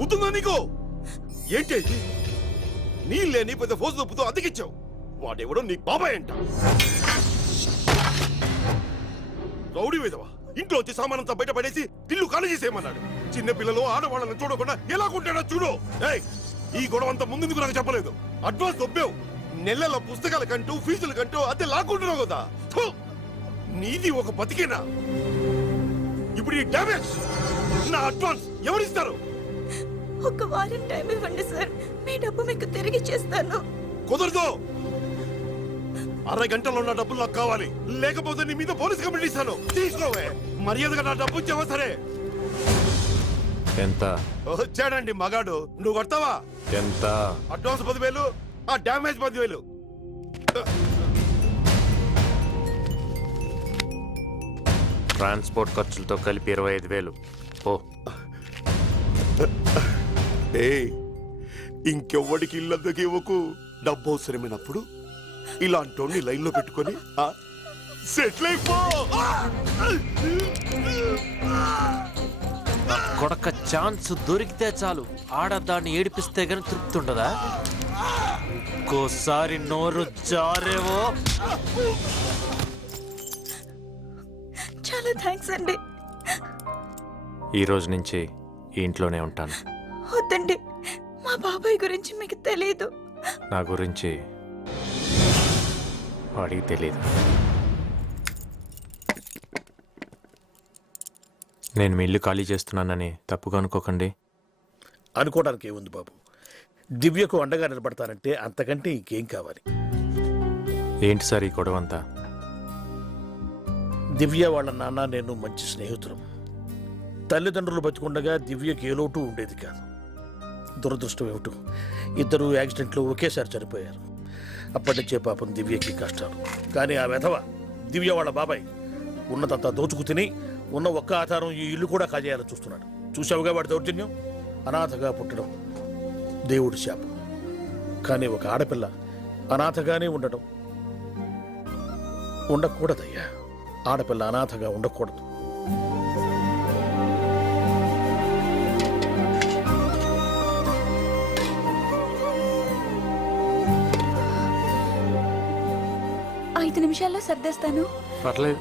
బుద్ధుందా నీకు? ఏంటి నీళ్ళే నీ పెద్ద ఫోజు నొప్పుతో అతికిచ్చావు. వాడెవడో నీ బాబాయ్ అంట. రౌడీ విధవా ఇంట్లో వచ్చి సామానంతా బయట పడేసి ఇల్లు ఖాళీ చేసేయమన్నాడు. చిన్న పిల్లలు ఆడవాళ్ళని చూడకుండా ఎలా కొంటాడో చూడు. ఈ గొడవ అంతా ముందుకు నాకు చెప్పలేదు. అడ్వాన్స్ దొబ్బావు. నెలల పుస్తకాల కంటూ ఫీజుల కంటూ అద్దె లాక్కుంటున్నావు కదా. నీది ఒక బతికేనా? ఇప్పుడు ఈ డ్యామేజ్ నా అడ్వాన్స్ ఎవరిస్తారు? ఒక వారం టైం ఇవ్వండి సార్, మీ డబ్బు మీకు తిరిగి చేస్తాను. కుదరదు. 60 గంటల్లో నా డబ్బులు నాకు కావాలి, లేకపోతే నీ మీద పోలీస్ కంప్లైంట్ ఇస్తాను. తీసుకోవే. మర్యాదగా నా డబ్బు ఇచ్చావా? సరే. ఎంత? వచ్చాడండి మగాడు. నువ్వు కడతావా? ఎంత? అడ్వాన్స్ 10,000, ఆ డ్యామేజ్ 10,000. ట్రాన్స్పోర్ట్ ఖర్చులతో కలిపి 25,000. ఓ ఇంకెవ్వడికి ఇల్లందుకు ఇవ్వకు. డబ్బు అవసరమైనప్పుడు ఇలాంటి లైన్ లో పెట్టుకొని సెటిల్ అయిపో. కొడక ఛాన్స్ దొరికితే చాలు ఆడదాన్ని ఏడిపిస్తే గాని తృప్తి ఉండదా? ఇంకోసారి నోరు జారేవో. చాలా థ్యాంక్స్ అండి. ఈ రోజు నుంచి ఈ ఇంట్లోనే ఉంటాను. వద్దండి, మా బాబాయ్ గురించి మీకు తెలీదు. నా గురించి వాడికి తెలీదు. నేను మీ ఇల్లు ఖాళీ చేస్తున్నానని తప్పుగా అనుకోకండి. అనుకోవడానికి ఏముంది బాబు? దివ్యకు అండగా నిలబడతానంటే అంతకంటే ఇంకేం కావాలి? ఏంటి సార్ ఈ గొడవ అంతా? దివ్య వాళ్ళ నాన్న నేను మంచి స్నేహితులం. తల్లిదండ్రులు బతికుండగా దివ్యకి ఏ లోటు ఉండేది కాదు. దురదృష్టం ఏమిటో, ఇద్దరు యాక్సిడెంట్లో ఒకేసారి చనిపోయారు. అప్పటి నుంచే పాపం దివ్యకి కష్టాలు. కానీ ఆ వెధవ దివ్య వాళ్ళ బాబాయ్ ఉన్నదంతా దోచుకు తిని ఉన్న ఒక్క ఆధారం ఈ ఇల్లు కూడా కాజేయాలని చూస్తున్నాడు. చూసావుగా వాడి దౌర్జన్యం. అనాథగా పుట్టడం దేవుడి శాపం. కానీ ఒక ఆడపిల్ల అనాథగానే ఉండకూడదయ్యా. ఆడపిల్ల అనాథగా ఉండకూడదు. ఐదు నిమిషాల్లో సర్దేస్తాను. పర్లేదు.